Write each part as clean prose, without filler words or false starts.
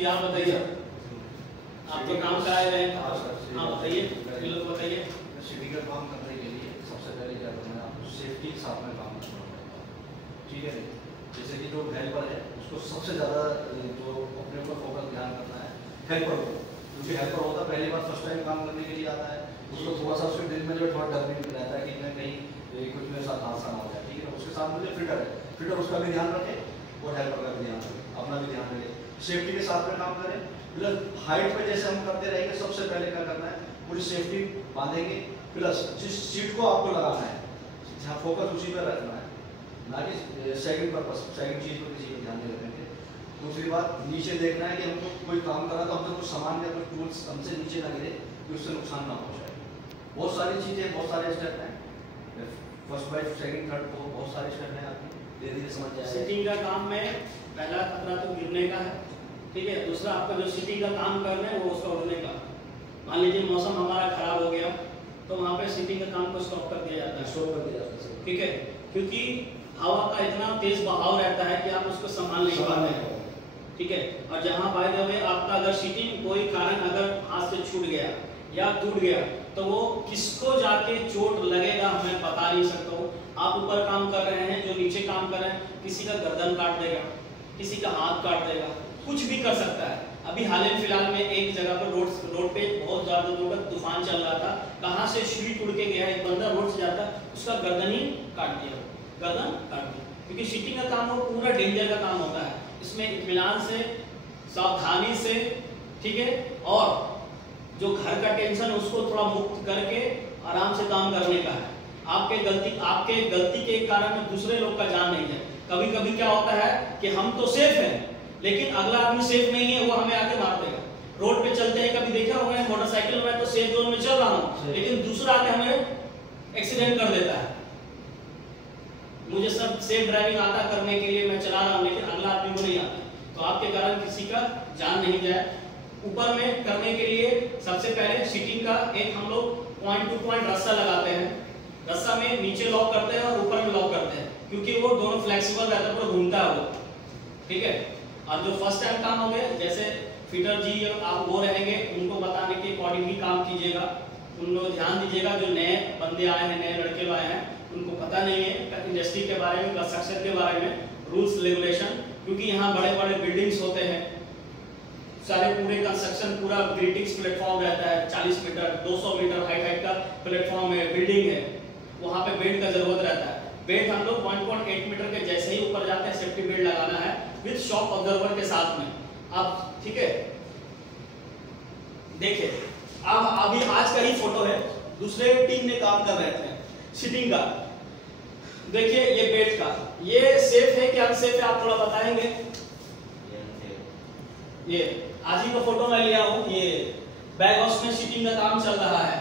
जी आप बताइए, आप तो काम कराए रहे हैं। हाँ बताइए, बिल्कुल बताइए। सीढ़ी का काम करने के लिए सबसे पहले क्या करना है, आपको सेफ्टी के साथ में काम करना पड़ेगा, ठीक है। जैसे कि जो हेल्पर है उसको सबसे ज़्यादा जो अपने ऊपर फोकस ध्यान करना है हेल्पर को, क्योंकि हेल्पर होता है पहली बार फर्स्ट टाइम काम करने के लिए आता है, उसको थोड़ा सा उसके दिल में जो थोड़ा डर भी रहता है कि मैं कहीं कुछ मेरे साथ हादसा ना हो जाए, ठीक है। उसके साथ मुझे फिटर है, फिटर उसका भी ध्यान रखे और हेल्पर का भी ध्यान रखे, अपना भी ध्यान रखे, सेफ्टी के साथ में काम करें। प्लस हाइट पे जैसे हम करते रहेंगे, सबसे पहले क्या करना है, पूरी सेफ्टी बांधेंगे, प्लस जिस सीट को आपको लगाना है जहाँ फोकस उसी पर रखना है, ना कि सेकंड पर्पस सेकंड चीज़ पर किसी को ध्यान नहीं रखेंगे। दूसरी बात, नीचे देखना है कि हमको कोई काम करा तो हमसे कुछ सामान या कुछ टूल्स हमसे नीचे ना गिरे कि उससे नुकसान ना पहुँचाए। बहुत सारी चीज़ें, बहुत सारे स्टेप हैं, फर्स्ट बाय सेकंड थर्ड को बहुत सारे स्टेप हैं, आपकी धीरे धीरे समझ जाएगा। सिटिंग का काम में पहला खतरा तो गिरने का है, ठीक है। दूसरा आपका जो सिटिंग का काम करना है वो उसका उड़ने का। मान लीजिए मौसम हमारा खराब हो गया तो वहाँ पे सिटिंग का काम को स्टॉप कर दिया जाता है, स्टॉप कर दिया जाता है, ठीक है, क्योंकि हवा का इतना तेज बहाव रहता है कि आप उसको संभाल नहीं पाते हैं, ठीक है। और जहाँ बाय द वे आपका अगर सिटिंग कोई कारण अगर हाथ से छूट गया या टूट गया तो वो किसको जाके चोट लगेगा हमें बता नहीं सकता हूँ। आप ऊपर काम कर रहे हैं, जो नीचे काम कर रहे हैं, किसी का गर्दन काट देगा, किसी का हाथ काट देगा, कुछ भी कर सकता है। अभी हाल ही फिलहाल में एक जगह पर रोड पे बहुत ज्यादा दिनों तक तूफान चल रहा था, कहाँ से सीढ़ी टूट के गया, एक बंदा रोड से जाता उसका गर्दन ही काट दिया, गर्दन काट दिया। क्योंकि सीटिंग का काम वो पूरा डेंजर का काम होता है, इसमें इत्मीनान से, सावधानी से, ठीक है, और जो घर का टेंशन उसको थोड़ा मुक्त करके आराम से काम करने का है। आपके गलती के कारण दूसरे लोग का जान नहीं है। कभी कभी क्या होता है कि हम तो सेफ हैं लेकिन अगला आदमी सेफ नहीं है, वो हमें आके मार देगा। रोड पे चलते हैं, कभी देखा होगा मोटरसाइकिल में तो सेफ जोन में चल रहा हूँ लेकिन दूसरा आके हमें एक्सीडेंट कर देता है। मुझे सब सेफ ड्राइविंग आता करने के लिए मैं चला रहा हूँ लेकिन अगला आदमी को नहीं आता, तो आपके कारण किसी का जान नहीं जाए। ऊपर में करने के लिए सबसे पहले सीटिंग का एक हम लोग पॉइंट टू पॉइंट रस्सा लगाते हैं, रस्सा में नीचे लॉक करते हैं और ऊपर में लॉक करते हैं, क्योंकि वो दोनों फ्लेक्सिबल रहता है, पूरा घूमता है वो, ठीक है। और जो फर्स्ट टाइम काम हो गए, जैसे फिटर जी आप वो रहेंगे, उनको बताने के अकॉर्डिंग ही काम कीजिएगा, उन लोग ध्यान दीजिएगा। जो नए बंदे आए हैं, नए लड़के आए हैं, उनको पता नहीं है इंडस्ट्री के बारे में, कंस्ट्रक्शन के बारे में, रूल्स रेगुलेशन, क्योंकि यहाँ बड़े बड़े बिल्डिंग्स होते हैं, सारे पूरे कंस्ट्रक्शन पूरा ग्रीटिंग्स प्लेटफॉर्म रहता है, 40 मीटर 200 मीटर हाइट का प्लेटफॉर्म है, बिल्डिंग है, वहाँ पे बेल्ट का जरूरत रहता है। बेल्ट हम लोग 1.8 मीटर के जैसे ही ऊपर जाते हैं सेफ्टी बेल्ट लगाना है विद शॉक ऑब्जर्वर के साथ में, आप ठीक है। देखिए अब अभी आज का ही फोटो है, दूसरे टीम ने काम कर रहे थे सीटिंग का। देखिए ये बेल्ट का, ये सेफ है कि अनसेफ है आप थोड़ा बताएंगे। ये आज ही का फोटो मैं लिया हूँ, ये बैग हाउस में सीटिंग का काम चल रहा है,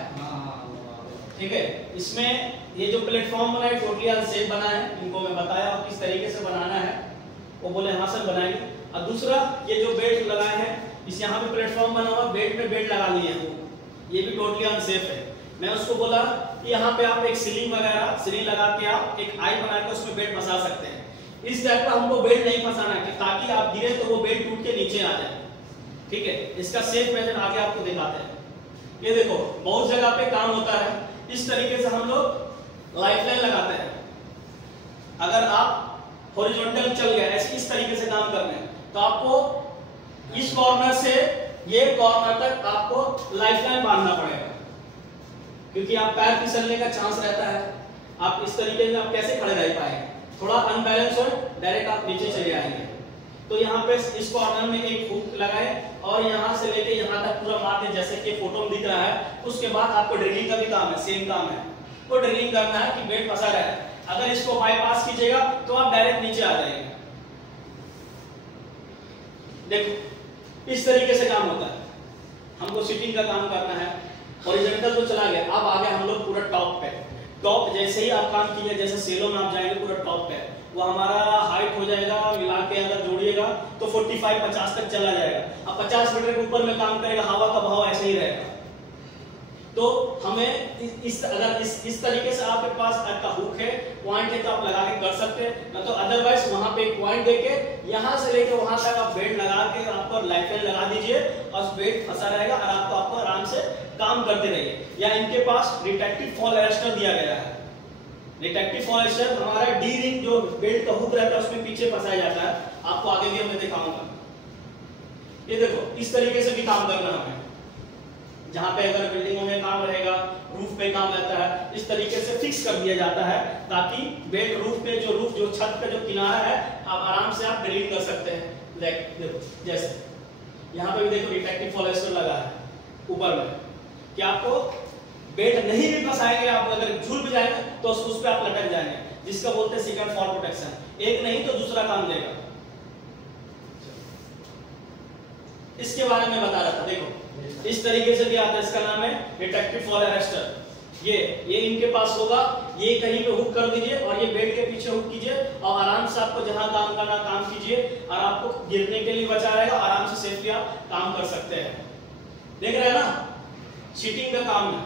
ठीक है। इसमें ये जो प्लेटफॉर्म बना है टोटली अनसेफ बना है, इनको मैं बताया किस तरीके से बनाना है, वो बोले हाँ सर बनाएंगे। और दूसरा ये जो बेल्ट लगाए हैं, इस यहाँ पे प्लेटफॉर्म बना हुआ, बेल्ट में बेल्ट लगा लिए हैं, ये भी टोटली अनसेफ है। मैं उसको बोला कि यहाँ पे आप एक सीलिंग वगैरह सीलिंग लगा के आप एक आई बना के उसमें बेल्ट फंसा सकते हैं। इस टाइप का हमको बेल्ट नहीं फंसाना है ताकि आप गिरे तो वो बेल्ट टूट के नीचे आ जाए, ठीक है। इसका सेफ मेथड आगे आपको दिखाते हैं। ये देखो बहुत जगह पे काम होता है, इस तरीके से हम लोग लाइफलाइन लगाते हैं। अगर आप हॉरिजॉन्टल चल गए ऐसे इस तरीके से काम करना है तो आपको इस कॉर्नर से ये कॉर्नर तक आपको लाइफलाइन बांधना पड़ेगा, क्योंकि आप पैर फिसलने का चांस रहता है। आप इस तरीके में आप कैसे खड़े रह पाएंगे, थोड़ा अनबैलेंस हो डायरेक्ट आप नीचे चले आएंगे। तो यहाँ पे इस कॉर्नर में एक हुक लगाए और यहाँ से लेके यहाँ तक पूरा मार दे जैसे कि फोटो में दिख रहा है। उसके बाद आपको ड्रिलिंग का भी काम है, सेम काम है, वो ड्रिलिंग करना है कि बेल्ट फंसा रहा है। अगर इसको बाईपास कीजिएगा तो आप डायरेक्ट नीचे आ जाएंगे। देखो इस तरीके से काम होता है, हमको सीटिंग का काम करना है। हॉरिजॉन्टल तो चला गया, अब आगे हम लोग पूरा टॉप पे, टॉप जैसे ही आप काम कीजिए, जैसे सेलो में आप जाएंगे पूरा टॉप पे, वो हमारा हाइट हो जाएगा, मिला के अगर जोड़िएगा तो 45-50 तक चला जाएगा। अब 50 मीटर के ऊपर में काम करेगा, हवा का बहाव ऐसे ही रहेगा। तो हमें अगर इस तरीके से आपके पास आपका हुक है, पॉइंट है, तो आप लगा के कर सकते हैं, ना तो अदरवाइज वहां पे एक पॉइंट देके यहां से लेके वहां तक आप बेल्ट लगा के आपको लाइफलाइन लगा दीजिए और बेल्ट फंसा रहेगा और आपको आराम से काम करते रहिए। या इनके पास रिट्रैक्टिव फॉल अरेस्टर दिया गया है। रिट्रैक्टिव फॉल अरेस्टर हमारा डी रिंग जो बेल्ट का हुक रहता है उसमें पीछे फंसाया जाता है, आपको आगे भी मैं दिखाऊंगा। ये देखो इस तरीके से भी काम करना हमें, जहां पे अगर बिल्डिंगों में काम रहेगा, रूफ पे काम रहता है, इस तरीके से फिक्स कर दिया जाता है ताकि बेल्ट रूफ जो छत का जो किनारा है आप आराम से आप ड्रिलिंग कर सकते हैं। देखो जैसे यहाँ पे भी देखो रिट्रैक्टिव फॉल अरेस्टर लगा है ऊपर में, कि आपको बेल्ट नहीं भी फंसाएंगे, आप अगर झूल भी जाएंगे तो उस पे आप लटक जाएंगे, जिसका बोलते हैं सेकंड फॉल प्रोटेक्शन। एक नहीं तो दूसरा काम देगा। इसके बारे में बता रहा था, देखो इस तरीके से भी आता है, इसका नाम है रिट्रैक्टिव फॉल अरेस्टर। ये इनके पास होगा, ये कहीं पे हुक कर दीजिए और ये बेल्ट के पीछे हुक कीजिए और आराम से आपको जहां काम करना काम कीजिए और आपको गिरने के लिए बचा रहेगा, आराम से सेफली आप काम कर सकते हैं। देख रहे हैं ना, शीटिंग का काम है,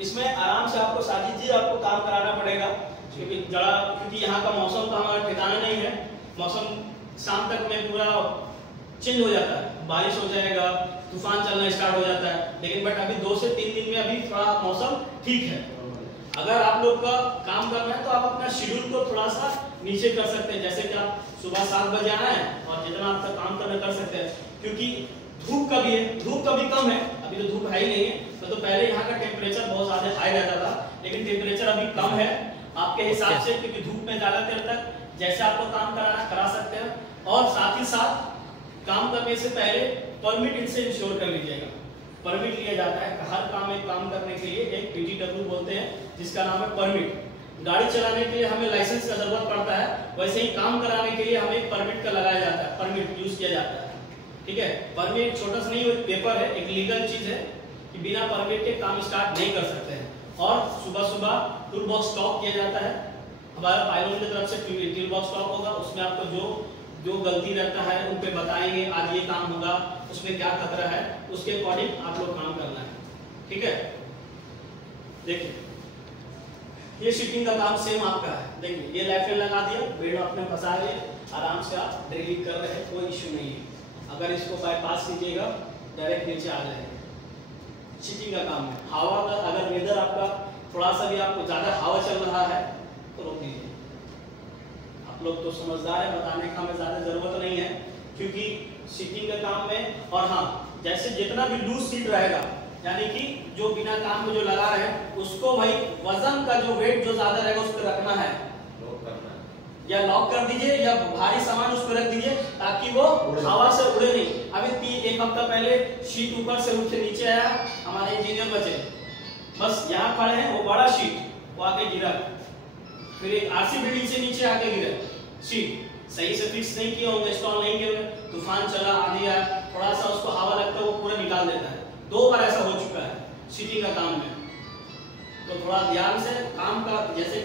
इसमें आराम से आपको साजिद जी आपको काम कराना पड़ेगा, क्योंकि यहाँ का मौसम का हमारा ठिकाना नहीं है। मौसम शाम तक में पूरा चेंज हो जाता है, बारिश हो जाएगा, तूफान चलना स्टार्ट हो जाता है, लेकिन बट अभी 2 से 3 दिन में अभी थोड़ा मौसम ठीक है। अगर आप लोग का काम करना है तो आप अपना शेड्यूल को थोड़ा सा नीचे कर सकते हैं, जैसे कि आप सुबह 7 बजे आना है और जितना आप तक काम करना कर सकते हैं, क्योंकि धूप का भी है, धूप का भी कम है, अभी तो धूप है ही नहीं है। तो पहले यहाँ का टेम्परेचर बहुत ज्यादा हाई रहता था, लेकिन टेम्परेचर अभी कम है आपके हिसाब से, क्योंकि धूप में ज्यादा देर तक जैसे आपको काम कराना करा सकते हैं। और साथ ही साथ काम करने से पहले परमिट इनसे इंश्योर कर लीजिएगा। परमिट लिया जाता है हर काम करने के लिए, एक PTW बोलते हैं जिसका नाम है परमिट। गाड़ी चलाने के लिए हमें लाइसेंस का जरूरत पड़ता है, वैसे ही काम कराने के लिए हमें परमिट का लगाया जाता है, परमिट यूज किया जाता है। ठीक है, परमिट छोटा सा नहीं, एक पेपर है, एक लीगल चीज है कि बिना परमिट के काम स्टार्ट नहीं कर सकते हैं। और सुबह सुबह टूल बॉक्स स्टॉक किया जाता है, हमारा पायलट की तरफ से टूल बॉक्स स्टॉक होगा, उसमें आपको जो गलती रहता है उन पे बताएंगे, आज ये काम होगा, उसमें क्या खतरा है, उसके अकॉर्डिंग आप लोग काम करना है। ठीक है, देखिए ये शीटिंग का काम सेम आपका है। देखिए ये लाइफलाइन लगा दिया, बेल्ट आपने फंसा लिया, आराम से आप ड्रिलिंग कर रहे हैं, कोई इश्यू नहीं है। अगर इसको बाईपास कीजिएगा डायरेक्ट नीचे आ जाएगा। शीटिंग का काम है। हवा का अगर वेदर आपका थोड़ा सा भी आपको ज्यादा हवा चल रहा है तो रोक दीजिए। आप लोग तो समझदार है, बताने का हमें ज्यादा जरूरत नहीं है, क्योंकि शीटिंग के काम में। और हाँ, जैसे जितना भी लूज सीट रहेगा, यानी कि जो बिना काम में जो लगा रहे हैं उसको भाई वजन का जो वेट जो ज्यादा रहेगा उस पर रखना है, लॉक करना है, या लॉक कर दीजिए या भारी सामान उस पर रख दीजिए ताकि वो हवा से उड़े नहीं। अभी 1 हफ्ता पहले शीट ऊपर से उठ के नीचे आया, हमारे इंजीनियर बचे बस यहाँ खड़े हैं, वो बड़ा शीट वो आके गिरा, फिर एक RC बिल्डिंग से नीचे आके गिरा, शीट सही से फिक्स नहीं किए होंगे, इंस्टॉल नहीं किए होंगे, तूफान चला, आंधी आया, थोड़ा सा उसको हवा लगता है वो पूरा निकाल देता है। 2 बार ऐसा हो चुका है शीटिंग का काम में। तो थोड़ा ध्यान से काम का, जैसे